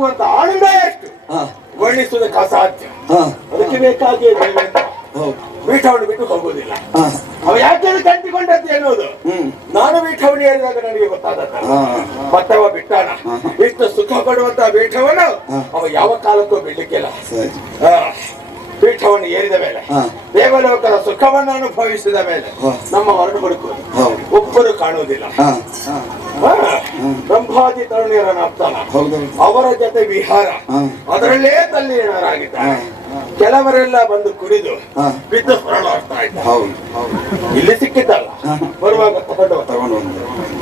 ಆಗುವಂತ ಆನಂದ ಎಷ್ಟು ವರ್ಣಿಸುವುದಕ್ಕೆ ಅಸಾಧ್ಯ. ಅದಕ್ಕೆ ಬೇಕಾಗಿ ಪೀಠವನ್ನು ಬಿಟ್ಟು ಹೋಗುವುದಿಲ್ಲ. ಅವ ಯಾಕೆ ಕಂಡುಕೊಂಡದ್ದು ಎನ್ನುವುದು ನಾನು ಪೀಠವನ್ನು ಏರಿದಾಗ ನನಗೆ ಗೊತ್ತಾದದ್ದು. ಮತ್ತವ ಬಿಟ್ಟಾನ. ಇಷ್ಟು ಸುಖ ಕೊಡುವಂತಹ ಪೀಠವನ್ನು ಅವ ಯಾವ ಕಾಲಕ್ಕೂ ಬಿಡ್ಲಿಕ್ಕಿಲ್ಲ. ಪೀಠವನ್ನು ಏರಿದ ಮೇಲೆ ದೇವಲೋಕದ ಸುಖವನ್ನು ಅನುಭವಿಸಿದ ಮೇಲೆ ನಮ್ಮ ವರ್ಣ ಹುಡುಕುವುದು ಒಬ್ಬರು ಕಾಣುವುದಿಲ್ಲ. ಬ್ರಹ್ಮಾದಿ ತರುಣಿಯರನ್ನು ಅರ್ಥನ ಅವರ ಜೊತೆ ವಿಹಾರ ಅದರಲ್ಲೇ ತಲ್ಲೀನರಾಗಿದ್ದಾರೆ. ಕೆಲವರೆಲ್ಲ ಬಂದು ಕುಡಿದು ಬಿದ್ದು ಹೊರಡ್ತಾ ಇದ್ದಾರೆ. ಇಲ್ಲಿ ಸಿಕ್ಕಿದ್ದಲ್ಲ, ಬರುವಾಗ ತಗೊಂಡು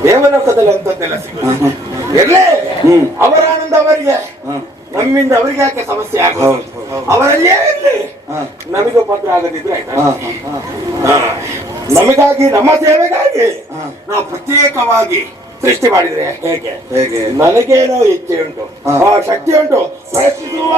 ದೇವಲೋಕದಲ್ಲಿ ಅಂತದ್ದೆಲ್ಲ ಸಿಗುದು ಇರ್ಲೇ. ಅವರ ಆನಂದ ಅವರಿಗೆ, ನಮ್ಮಿಂದ ಅವರಿಗೆ ಯಾಕೆ ಸಮಸ್ಯೆ ಆಗೋದು? ಅವರಲ್ಲೇ ಇರ್ಲಿ, ನಮಗೂ ಪತ್ರ ಆಗದಿದ್ರೆ ಆಯ್ತಾ? ನಮಗಾಗಿ, ನಮ್ಮ ಸೇವೆಗಾಗಿ ನಾವು ಪ್ರತ್ಯೇಕವಾಗಿ ಸೃಷ್ಟಿ ಮಾಡಿದ್ರೆ ಹೇಗೆ? ನನಗೇನೋ ಇಚ್ಛೆ ಉಂಟು, ಆ ಶಕ್ತಿ ಉಂಟು, ಪ್ರಯತ್ನಿಸುವ.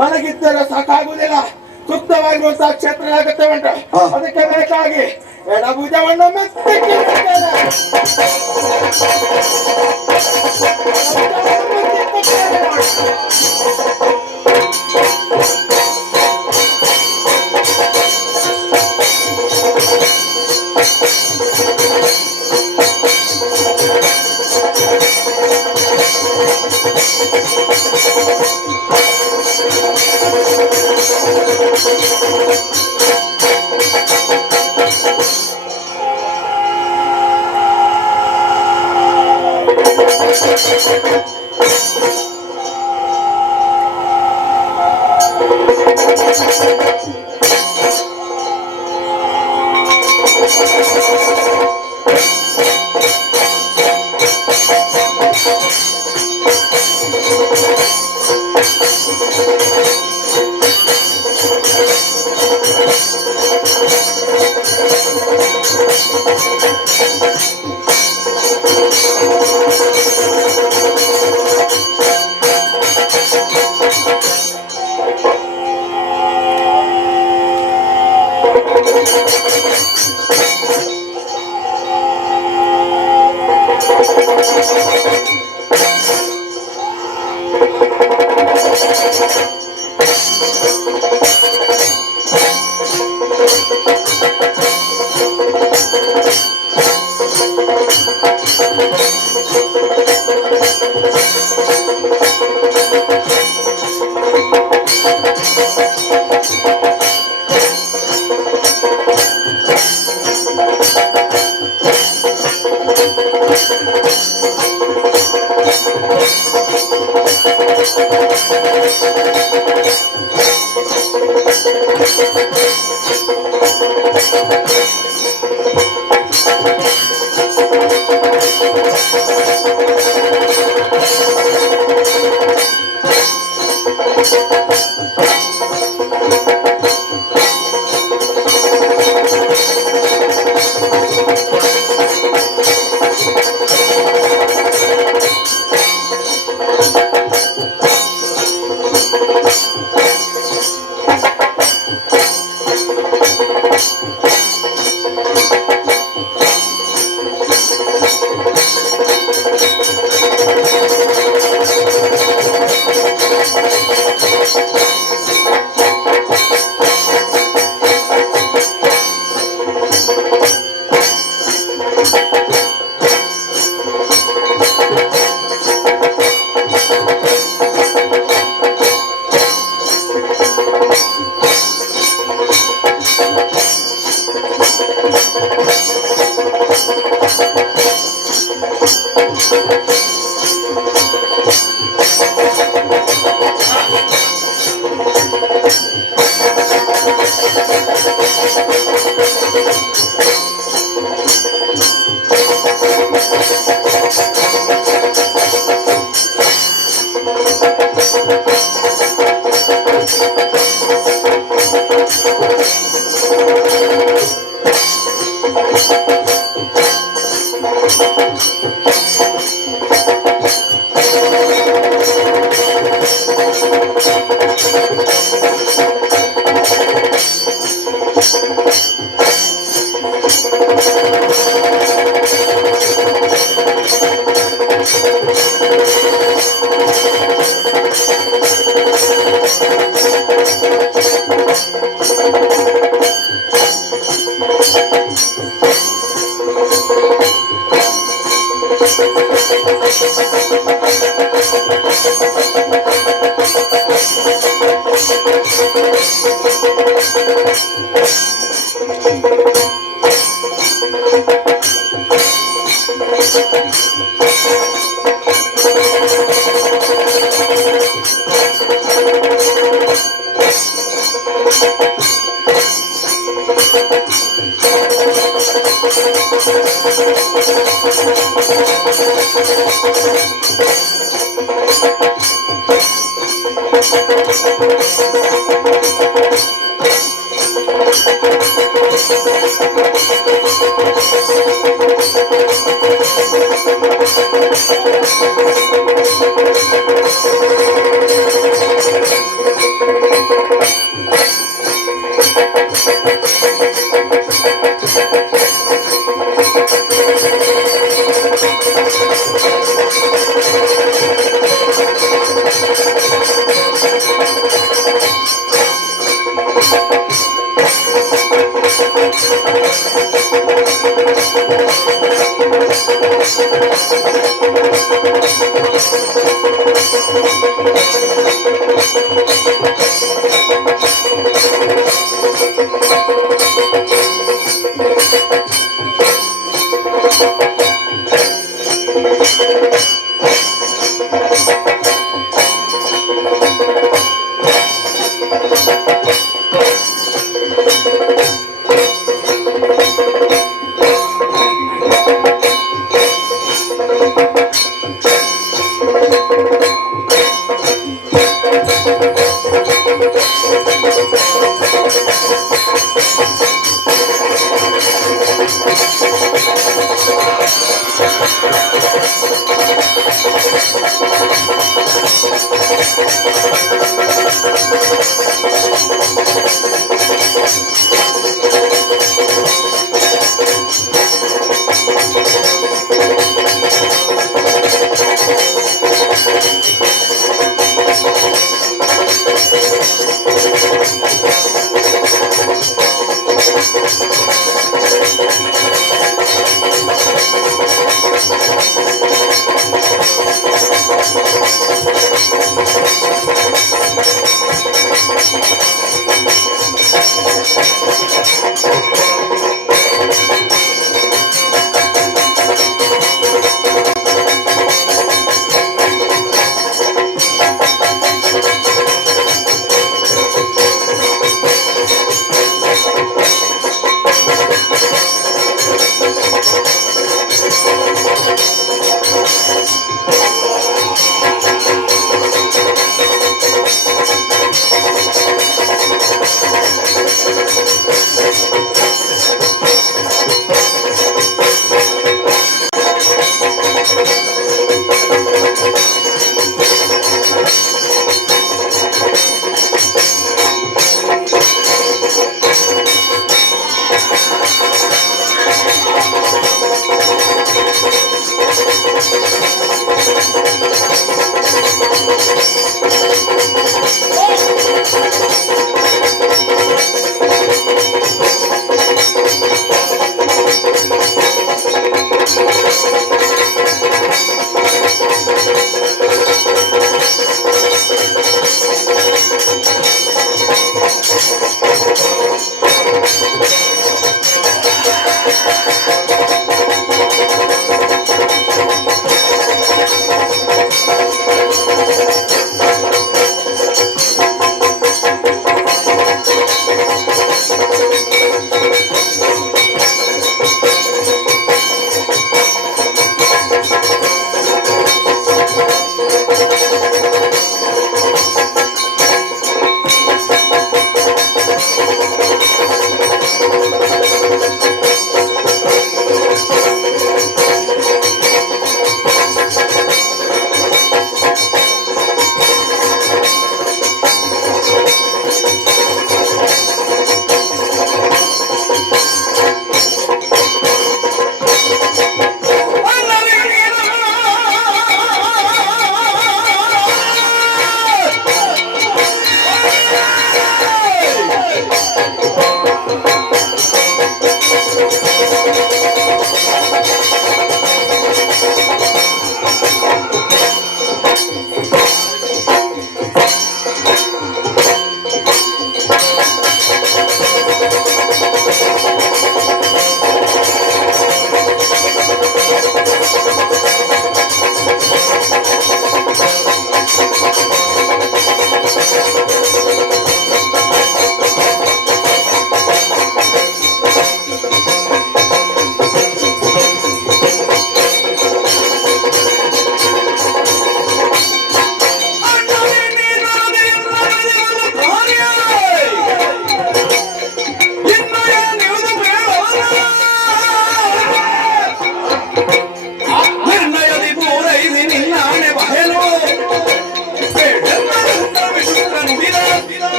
ನನಗಿದ್ದರೆ ಸಾಕಾಗುವುದಿಲ್ಲ, ಸೂಕ್ತವಾಗಿರುವಂತಹ ಕ್ಷೇತ್ರ ಆಗುತ್ತೆ ಉಂಟ. ಅದಕ್ಕೆ ಬೇಕಾಗಿ ಎಡಭುಜವನ್ನು ಮೆತ್ತಗೆ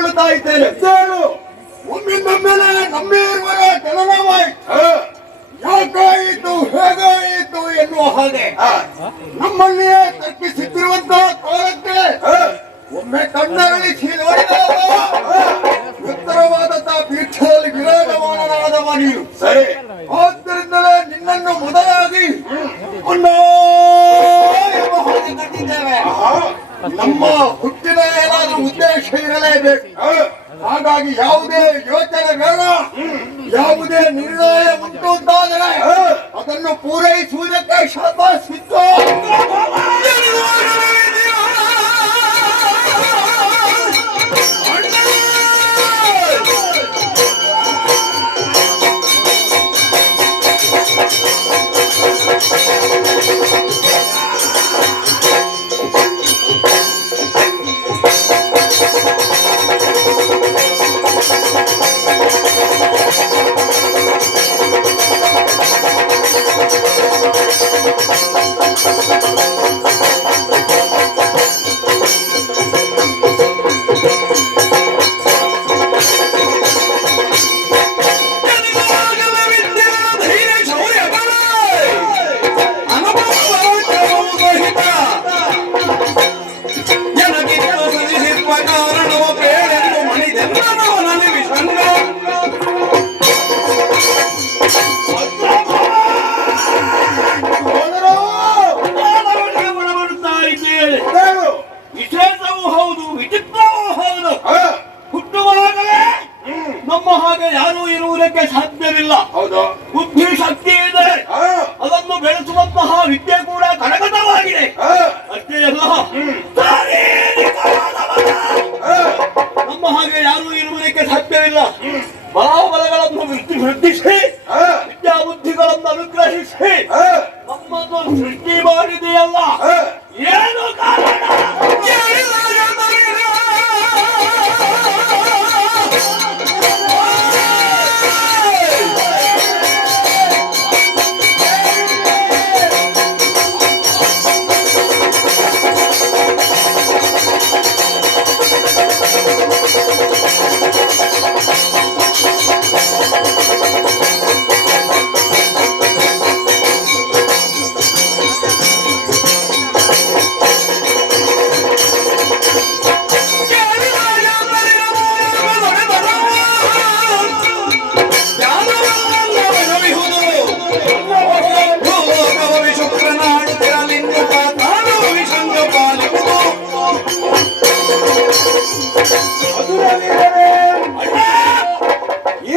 ಕೇಳಿಕೊಳ್ಳುತ್ತಾ ಇದ್ದೇನೆ. ಒಮ್ಮಿಂದೊಮ್ಮೆಲೆ ನಮ್ಮೇರ್ವರ ಜನನವಾಯಿತು. ಯಾಕಾಯಿತು ಹೇಗಾಯಿತು ಎನ್ನುವ ಹಾಗೆ ನಮ್ಮಲ್ಲಿಯೇ ತರ್ಕಿಸುತ್ತಿರುವಂತಹ ಕಾಲಕ್ಕೆ ಒಮ್ಮೆ ಕಣ್ಣರಳಿಸಿ ನೋಡಿದಾಗ ಎತ್ತರವಾದಂತಹ ಪೀಠದಲ್ಲಿ ವಿರಾಜಮಾನನಾದವ ನೀನು. ಸರಿ, ಆದ್ದರಿಂದಲೇ ನಿನ್ನನ್ನು ಮೊದಲಾಗಿ ಎಂಬ ಹಾಗೆ ಕಟ್ಟಿದ್ದೇವೆ. ನಮ್ಮ ಹುಟ್ಟಿನ ಏನಾದರೂ ಉದ್ದೇಶ ಇರಲೇಬೇಕು. ಹಾಗಾಗಿ ಯಾವುದೇ ಯೋಚನೆ ಬೇಡ, ಯಾವುದೇ ನಿರ್ಣಯ ಉಂಟು ಅಂತಾದರೆ ಅದನ್ನು ಪೂರೈಸುವುದಕ್ಕೆ ಶಾಬಾಸಿತ್ತು. ವಿಶೇಷವೂ ಹೌದು, ವಿಚಿತ್ರವೂ ಹೌದು. ಹುಟ್ಟುವಾಗಲೇ ನಮ್ಮ ಹಾಗೆ ಯಾರೂ ಇರುವುದಕ್ಕೆ ಸಾಧ್ಯವಿಲ್ಲ. ಹೌದು, ಬುದ್ಧಿ ಶಕ್ತಿ ಇದೆ, ಅದನ್ನು ಬೆಳೆಸುವಂತಹ ವಿದ್ಯೆ ಕೂಡ ಕರಗತವಾಗಿದೆ. ಅಷ್ಟೇ ಅಲ್ಲ, ನಮ್ಮ ಹಾಗೆ ಯಾರೂ ಇರುವುದಕ್ಕೆ ಸಾಧ್ಯವಿಲ್ಲ. ಬಲಾಬಲಗಳನ್ನು ವೃದ್ಧಿಸಿ ವಿದ್ಯಾ ಬುದ್ಧಿಗಳನ್ನು ಅನುಗ್ರಹಿಸಿ ನಮ್ಮನ್ನು ಸೃಷ್ಟಿ ಮಾಡಿದೆಯಲ್ಲ, ಏನು ಕಾರಣ?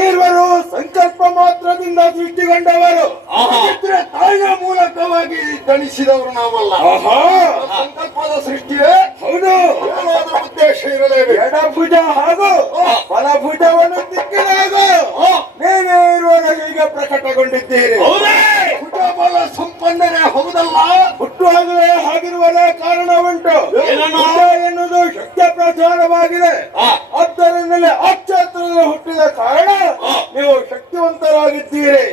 ಈರ್ವರು ಸಂಕಲ್ಪ ಮಾತ್ರದಿಂದ ಸೃಷ್ಟಿಗೊಂಡವರು, ತಾಯಿಯ ಮೂಲಕವಾಗಿ ಜನಿಸಿದವರು ನಾವಲ್ಲ. ಸಂಕಲ್ಪದ ಸೃಷ್ಟಿಯೇ ಹೌದು, ಏನಾದರೂ ಉದ್ದೇಶ ಇರಲೇಬೇಕು. ಎಡಭುಜ ಹಾಗೂ ಬಲಭುಜವನ್ನು ದಿಕ್ಕಿದಾಗ ನೀವೇ ಇರುವಾಗ ಹೀಗೆ ಪ್ರಕಟಗೊಂಡಿದ್ದೀರಿ. ಭುಜ ಬಲ ಸಂಪನ್ನರೇ ಹೌದಲ್ಲ, ಹುಟ್ಟುವಾಗಲೇ ಹಾಗಿರುವನೇ ಕಾರಣ ಉಂಟು. ಎನ್ನುವುದು ಶಕ್ತಿಯ ಪ್ರಚಾರವಾಗಿದೆ. ಆದ್ದರಿಂದಲೇ ಅಕ್ಷೇತ್ರದಲ್ಲಿ ಹುಟ್ಟಿದ ಕಾರಣ ನೀವು ಶಕ್ತಿವಂತರಾಗಿದ್ದೀರಿ.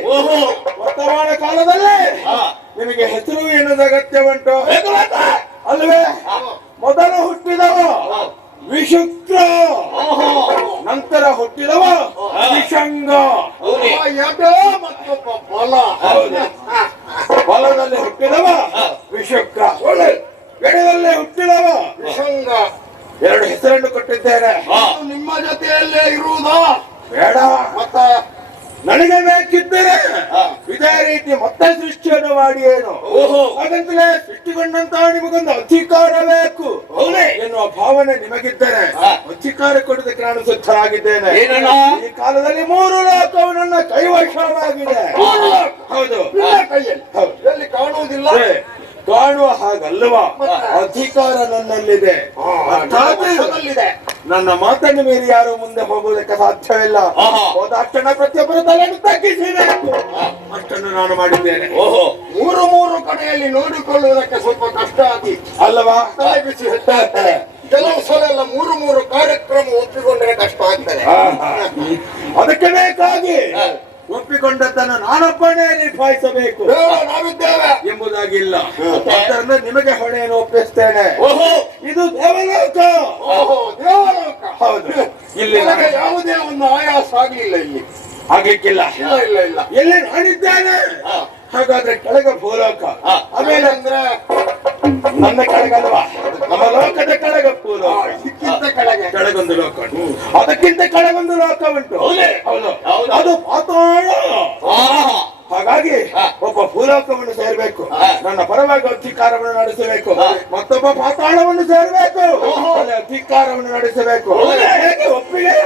ವರ್ತಮಾನ ಕಾಲದಲ್ಲಿ ನಿಮಗೆ ಹೆಸರು ಎನ್ನುವುದು ಅಗತ್ಯ ಉಂಟು ಅಲ್ವೇ? ಮೊದಲು ಹುಟ್ಟಿದವ ವಿಶುಕ್ರ, ನಂತರ ಹುಟ್ಟಿದವ ವಿಷಂಗ. ಬಲ, ಬಲದಲ್ಲಿ ಹುಟ್ಟಿದವ ವಿಶುಕ್ರ, ಎಡದಲ್ಲಿ ಹುಟ್ಟಿದವ ವಿಷಂಗ. ಎರಡು ಹೆಸರನ್ನು ಕೊಟ್ಟಿದ್ದೇನೆ. ನಿಮ್ಮ ಜೊತೆಯಲ್ಲೇ ಇರುವುದಾ? ಬೇಡ, ಮತ್ತ ನನಗೆ ಬೇಕಿದ್ದರೆ ಇದೇ ರೀತಿ ಮತ್ತೆ ಸೃಷ್ಟಿಯನ್ನು ಮಾಡಿ ಏನು. ಹಾಗಂತಲೇ ಸೃಷ್ಟಿಗೊಂಡಂತಹ ನಿಮಗೊಂದು ಅಧಿಕಾರ ಬೇಕು ಎನ್ನುವ ಭಾವನೆ ನಿಮಗಿದ್ದರೆ ಅಧಿಕಾರ ಕೊಡುವುದಕ್ಕೆ ನಾನು ಸಿದ್ಧರಾಗಿದ್ದೇನೆ. ಈ ಕಾಲದಲ್ಲಿ 3 ಲೋಕವು ನನ್ನ ಕೈವಶವಾಗಿದೆ. ಹೌದು, ಕೈಯಲ್ಲಿ ಕಾಣುವುದಿಲ್ಲ, ಕಾಣುವ ಹಾಗಲ್ವಾ? ಅಧಿಕಾರ ನನ್ನಲ್ಲಿದೆ. ನನ್ನ ಮಾತನ್ನು ಮೀರಿ ಯಾರು ಮುಂದೆ ಹೋಗುವುದಕ್ಕೆ ಸಾಧ್ಯವಿಲ್ಲ. ಹೋದಾಕ್ಷಣ ಪ್ರತಿಯೊಬ್ಬರು ತಲೆಯನ್ನು ತಗ್ಗಿಸಬೇಕು, ಅಷ್ಟನ್ನು ನಾನು ಮಾಡಿದ್ದೇನೆ. ಮೂರು ಕಡೆಯಲ್ಲಿ ನೋಡಿಕೊಳ್ಳುವುದಕ್ಕೆ ಸ್ವಲ್ಪ ಕಷ್ಟ ಆಗಿ ಅಲ್ಲವಾ? ತಲೆ ಬಿಸಿ ಹೆಚ್ಚಾಗ್ತದೆ. ಕೆಲವು ಸಲ ಎಲ್ಲ 3 ಕಾರ್ಯಕ್ರಮ ಒಪ್ಪಿಕೊಂಡ್ರೆ ಕಷ್ಟ ಆಗ್ತದೆ. ಅದಕ್ಕೆ ಬೇಕಾಗಿ ಒಪ್ಪಿಕೊಂಡದ್ದನ್ನು ನಾನೊಬ್ಬನೇ ನಿಭಾಯಿಸಬೇಕು ಎಂಬುದಾಗಿಲ್ಲ. ಆದ್ದರಿಂದ ನಿಮಗೆ ಹೊಣೆಯನ್ನು ಒಪ್ಪಿಸ್ತೇನೆ. ಇದು ದೇವಲೋಕ. ಹೌದು, ಇಲ್ಲಿ ನನಗೆ ಯಾವುದೇ ಒಂದು ಆಯಾಸ ಆಗ್ಲಿಲ್ಲ ಇಲ್ಲಿ. ಆಗ್ಲಿಕ್ಕಿಲ್ಲ. ಇಲ್ಲ ಇಲ್ಲ ಇಲ್ಲ. ಎಲ್ಲಿ ನಾನಿದ್ದೇನೆ. ಹಾಗಾದ್ರೆ ಕೆಳಗೆ ಭೂಲೋಕ, ಆಮೇಲೆ ಅಂದ್ರೆ ನನ್ನ ಕೆಳಗಲ್ವಾ, ನಮ್ಮ ಲೋಕದ ಕೆಳಗೆ ಭೂಲೋಕ, ಇದಕ್ಕಿಂತ ಕೆಳಗೆ ಕೆಳಗೊಂದು ಲೋಕ ಉಂಟು, ಅದಕ್ಕಿಂತ ಕೆಳಗೊಂದು ಲೋಕ ಉಂಟು. ಹೌದು, ಅದು ಪಾತಾಳ. ಹಾಗಾಗಿ ಒಬ್ಬ ಭೂಲೋಕವನ್ನು ಸೇರ್ಬೇಕು, ನನ್ನ ಪರವಾಗಿ ಅಧಿಕಾರವನ್ನು ನಡೆಸಬೇಕು, ಮತ್ತೊಬ್ಬ ಪಾತಾಳವನ್ನು ಸೇರ್ಬೇಕು, ಅಧಿಕಾರವನ್ನು ನಡೆಸಬೇಕು. ಹೇಗೆ ಒಪ್ಪಿಗೆ?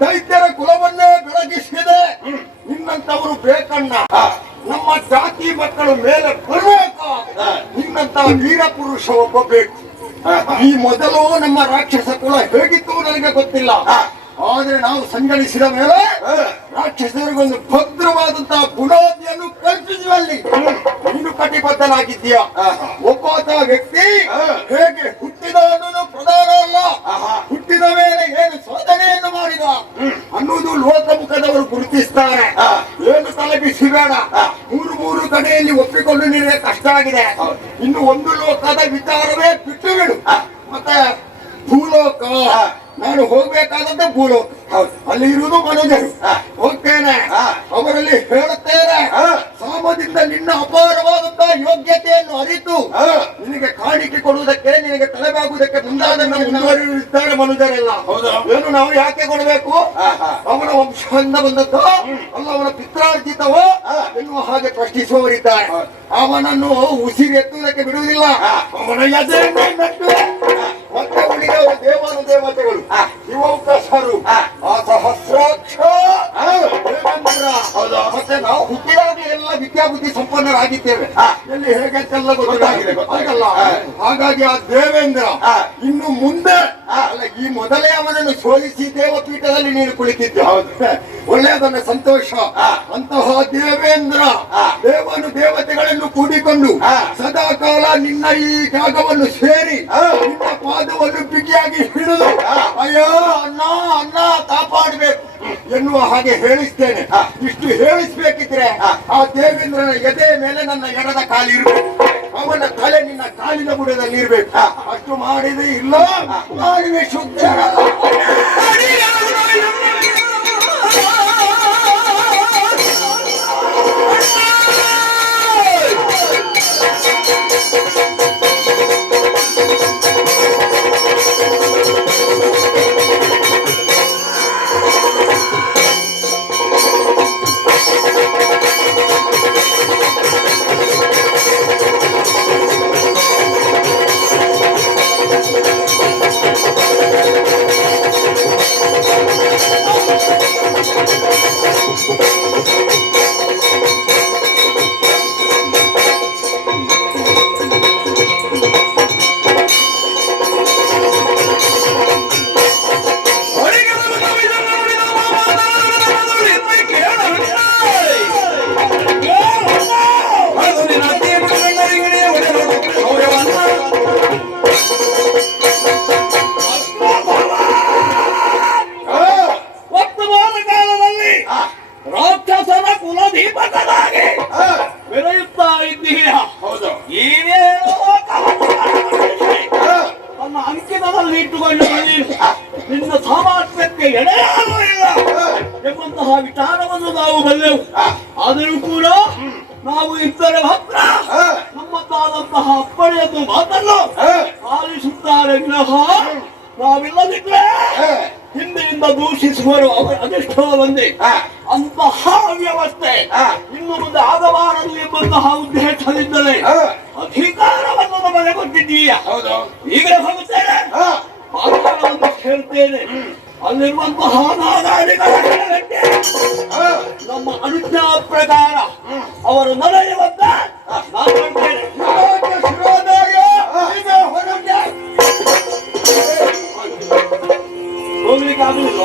ದೈತ್ಯರ ಕುಲವನ್ನೇ ಬೆಳಗಿಸಿದೆ. ನಿನ್ನಂತವರು ಬೇಕಣ್ಣ. ನಮ್ಮ ಜಾತಿ ಮಕ್ಕಳು ಮೇಲೆ ಬರಬೇಕು. ನಿನ್ನಂತ ವೀರ ಪುರುಷ ಒಬ್ಬ ಬೇಕು. ಈ ಮೊದಲು ನಮ್ಮ ರಾಕ್ಷಸ ಕುಲ ಹೇಗಿತ್ತು ನನಗೆ ಗೊತ್ತಿಲ್ಲ, ಆದ್ರೆ ನಾವು ಸಂಗಣಿಸಿದ ಮೇಲೆ ರಾಕ್ಷಸರಿಗೊಂದು ಭದ್ರವಾದಂತಹ ಬುನಾದಿಯನ್ನು ಕಲ್ಪಿಸಿದ್ವಿ. ಅಲ್ಲಿ ನೀನು ಕಟಿಬದ್ಧನಾಗಿದ್ದೀಯ. ಒಬ್ಬಾತ ವ್ಯಕ್ತಿ ಹೇಗೆ ಹುಟ್ಟಿದ ಅನ್ನೋದು ಪ್ರಧಾನ ಅಲ್ಲ, ಹುಟ್ಟಿದ ಮೇಲೆ ಏನು ಸಾಧನೆಯನ್ನು ಮಾಡಿದ ಅನ್ನೋದು ಲೋಕಮುಖದವರು ಗುರುತಿಸ್ತಾರೆ. ಏನು ತಲೆಬಿಸಿಬೇಡ. ಮೂರು ಕಡೆಯಲ್ಲಿ ಒಪ್ಪಿಕೊಂಡು ನಿನಗೆ ಕಷ್ಟ ಆಗಿದೆ. ಇನ್ನು ಒಂದು ಲೋಕದ ವಿಚಾರವೇ ಬಿಟ್ಟು ಬಿಡು. ಮತ್ತೆ ಭೂಲೋಕ, ನಾನು ಹೋಗ್ಬೇಕಾದದ್ದು ಭೂಲೋಕ. ಅಲ್ಲಿ ಇರುವುದು ಮನುಜರು. ಹೋಗ್ತೇನೆ, ಅವರಲ್ಲಿ ಹೇಳುತ್ತೇನೆ, ಸಾಮದಿಂದ ನಿನ್ನ ಅಪಾರವಾದಂತಹ ಯೋಗ್ಯತೆಯನ್ನು ಅರಿತು ನಿನಗೆ ಕಾಣಿಕೆ ಕೊಡುವುದಕ್ಕೆ, ನಿನಗೆ ತಲೆಬಾಗುವುದಕ್ಕೆ ಮುಂದಾದ ಮುಂದುವರಿಯುತ್ತಾರೆ ಮನುಜರೆಲ್ಲ. ಏನು ನಾವು ಯಾಕೆ ಕೊಡಬೇಕು? ಅವನ ವಂಶದಿಂದ ಬಂದದ್ದು ಅಲ್ಲ, ಅವನ ಪಿತ್ರಾರ್ಜಿತವೋ ಎನ್ನುವ ಹಾಗೆ ಪ್ರಶ್ನಿಸುವವರಿದ್ದಾರೆ. ಅವನನ್ನು ಉಸಿರೆತ್ತುವುದಕ್ಕೆ ಬಿಡುವುದಿಲ್ಲ. ಅವನ ಎದೆಯನ್ನು ಮತ್ತೆ ಉಳಿದವರು ದೇವಾನುದೇವತೆಗಳು, ಶಿವೌಕಸರು, ಆ ಸಹಸ್ರಾಕ್ಷ ಮತ್ತೆ ನಾವು ಹುಟ್ಟಿದಾಗ ಎಲ್ಲ ವಿದ್ಯಾಬುದ್ಧಿ ಸಂಪನ್ನರಾಗಿದ್ದೇವೆ. ಎಲ್ಲಿ ಹೇಗೆ ಅಂತೆಲ್ಲ ಗೊತ್ತಾಗಿದೆ ಹಾಗಲ್ಲ. ಹಾಗಾಗಿ ಆ ದೇವೇಂದ್ರ ಇನ್ನು ಮುಂದೆ ಅಲ್ಲ, ಈ ಮೊದಲೇ ಅವನನ್ನು ಸೋಲಿಸಿ ದೇವಪೀಠದಲ್ಲಿ ನೀನು ಕುಳಿತಿದ್ದೆ. ಒಳ್ಳೆಯದನ್ನ ಸಂತೋಷ. ಅಂತಹ ದೇವೇಂದ್ರ ದೇವನು ದೇವತೆಗಳನ್ನು ಕೂಡಿಕೊಂಡು ಸದಾ ಕಾಲ ನಿನ್ನ ಈ ಜಾಗವನ್ನು ಸೇರಿ ನಿನ್ನ ಪಾದವನ್ನು ಬಿಗಿಯಾಗಿ ಹಿಡಿದು ಅಯ್ಯೋ ಅಣ್ಣ ಅಣ್ಣ ಕಾಪಾಡಬೇಕು ಎನ್ನುವ ಹಾಗೆ ಹೇಳಿಸ್ತೇನೆ. ಇಷ್ಟು ಹೇಳಿಸ್ಬೇಕಿದ್ರೆ ಆ ದೇವೇಂದ್ರನ ಎದೆ ಮೇಲೆ ನನ್ನ ಎಡದ ಕಾಲು ಇರಬೇಕು, ಅವನ ತಲೆ ನಿನ್ನ ಕಾಲಿನ ಬುಡದಲ್ಲಿ ಇರ್ಬೇಕು. ಅಷ್ಟು ಮಾಡಿದ್ರೆ ಇಲ್ಲ ಮಾಡಿವೆ ಶುದ್ಧ. ನಿನ್ನ ಸಾಮರ್ಥ್ಯಕ್ಕೆ ಎಡೆಯಾಗೂ ಇಲ್ಲ ಎಂಬಂತಹ ವಿಚಾರವನ್ನು ನಾವು ಬಲ್ಲೆವು. ಆದರೂ ಕೂಡ ನಾವು ಇದ್ದರೆ ಮಾತ್ರ ನಮ್ಮ ನೀಡಲಾದಂತಹ ಅಪ್ಪಣೆಯನ್ನು ಮಾತನ್ನು ಪಾಲಿಸುತ್ತಾರೆ ವಿನಃ ನಾವಿಲ್ಲದಿದ್ರೆ ಹಿಂದೆಯಿಂದ ದೂಷಿಸುವರು ಅದೆಷ್ಟೋ ಮಂದಿ. ಅಂತಹ ವ್ಯವಸ್ಥೆ ಇನ್ನು ಮುಂದೆ ಆಗಬಾರದು ಎಂಬಂತಹ ಉದ್ದೇಶದಿಂದಲೇ ಅಧಿಕಾರವನ್ನು ನಮಗೆ ಕೊಟ್ಟಿದ್ದೀಯ. ಈಗಲೇ ಹೋಗುತ್ತೇನೆ, ಪಾತಾಳವನ್ನು ಹೇಳ್ತೇನೆ. ಅಲ್ಲಿರುವಂತಹ ನಾಗಾಡಿಗಳ ಕೆಳಗಟ್ಟೆ ನಮ್ಮ ಅನುಜ್ಞಾ ಪ್ರಕಾರ ಅವರು ನಡೆಯುವಂತ ನಾನು ಹೇಳ್ತೇನೆ. ಹೋಗ್ಲಿಕ್ಕೆ ಆಗುದಿಲ್ಲ.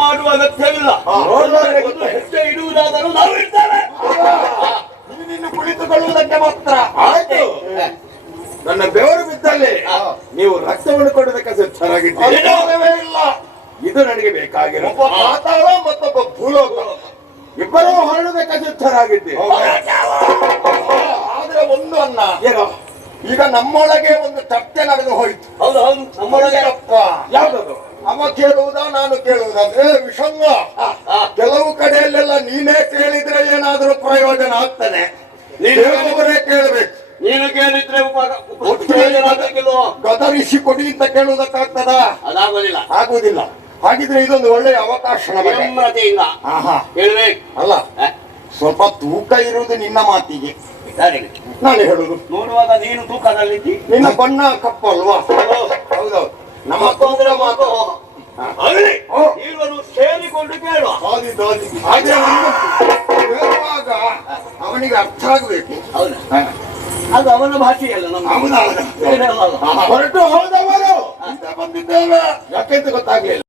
ಮಾಡುವ ಅಗತ್ಯವಿಲ್ಲ. ಹೆಜ್ಜೆ ಇಡುವುದಾದರೂ ನಾವು ಇರ್ತೇವೆ. ನೀನು ಕುಳಿತುಕೊಳ್ಳುವುದಕ್ಕೆ ಮಾತ್ರ. ಆಯ್ತು, ನನ್ನ ಬೆವರು ಬಿದ್ದಲ್ಲಿ ನೀವು ರಕ್ತವನ್ನು ಕೊಡೋದಕ್ಕೆ ಸಿದ್ಧರಾಗಿದ್ದೀರಿ. ಇಲ್ಲ, ಇದು ನನಗೆ ಬೇಕಾಗಿರೋ. ಒಬ್ಬ ಪಾತಾಳ ಮತ್ತೊಬ್ಬ ಭೂಲೋಕ, ಇಬ್ಬರೂ ಹೊರಡೋದಕ್ಕೆ ಸಿದ್ಧರಾಗಿದ್ದೀರಿ. ಆದ್ರೆ ಒಂದು ಅನ್ನ, ಏನೋ ಈಗ ನಮ್ಮೊಳಗೆ ಒಂದು ಚರ್ಚೆ ನಡೆದು ಹೋಯ್ತು. ಹೌದು ಹೌದು, ನಮ್ಮೊಳಗೆ ಅಪ್ಪ ಯಾವ್ದದು? ಅವ ಕೇಳುವುದಾ ನಾನು ಕೇಳುವುದಾ ಅಂದ್ರೆ ವಿಷಂಗ. ಕೆಲವು ಕಡೆಯಲ್ಲೆಲ್ಲ ನೀನೇ ಕೇಳಿದ್ರೆ ಏನಾದ್ರೂ ಪ್ರಯೋಜನ ಆಗ್ತಾನೆ, ನೀವೇ ಕೇಳಬೇಕು. ನೀನು ಕೇಳಿದ್ರೆ ಗದರಿಸಿ ಕೊಡಿ ಅಂತ ಕೇಳುವುದಕ್ಕಾಗ್ತದ? ಅದಾಗೋದಿಲ್ಲ, ಆಗುವುದಿಲ್ಲ. ಹಾಗಿದ್ರೆ ಇದೊಂದು ಒಳ್ಳೆಯ ಅವಕಾಶ ನಮಗೆ. ನಮ್ರತೆಯಿಂದ ಹೇಳ್ಬೇಕು. ಅಲ್ಲ, ಸ್ವಲ್ಪ ತೂಕ ಇರುವುದು ನಿನ್ನ ಮಾತಿಗೆ. ನಾನು ಹೇಳುದು ನೋಡುವಾಗ ನೀನು ತೂಕದಲ್ಲಿದ್ದಿ. ನಿನ್ನ ಬಣ್ಣ ಕಪ್ಪು ಅಲ್ವಾ? ಹೌದೌದು. ನಮ್ಮ ತೊಂದರೆ ಮಾತು ಇವರು ಸೇರಿಕೊಂಡು ಕೇಳುವ. ಆದ್ರೆ ಹೇಳುವಾಗ ಅವನಿಗೆ ಅರ್ಥ ಆಗ್ಬೇಕು. ಹೌದಾ? ಅದು ಅವನ ಭಾಷೆಯಲ್ಲ, ನಮ್ಮ ಹೌದಾ? ಹೊರಟು ಹೋದವರು ಬಂದಿದ್ದೇವೆ ಯಾಕೆಂತ ಗೊತ್ತಾಗ್ಲಿಲ್ಲ.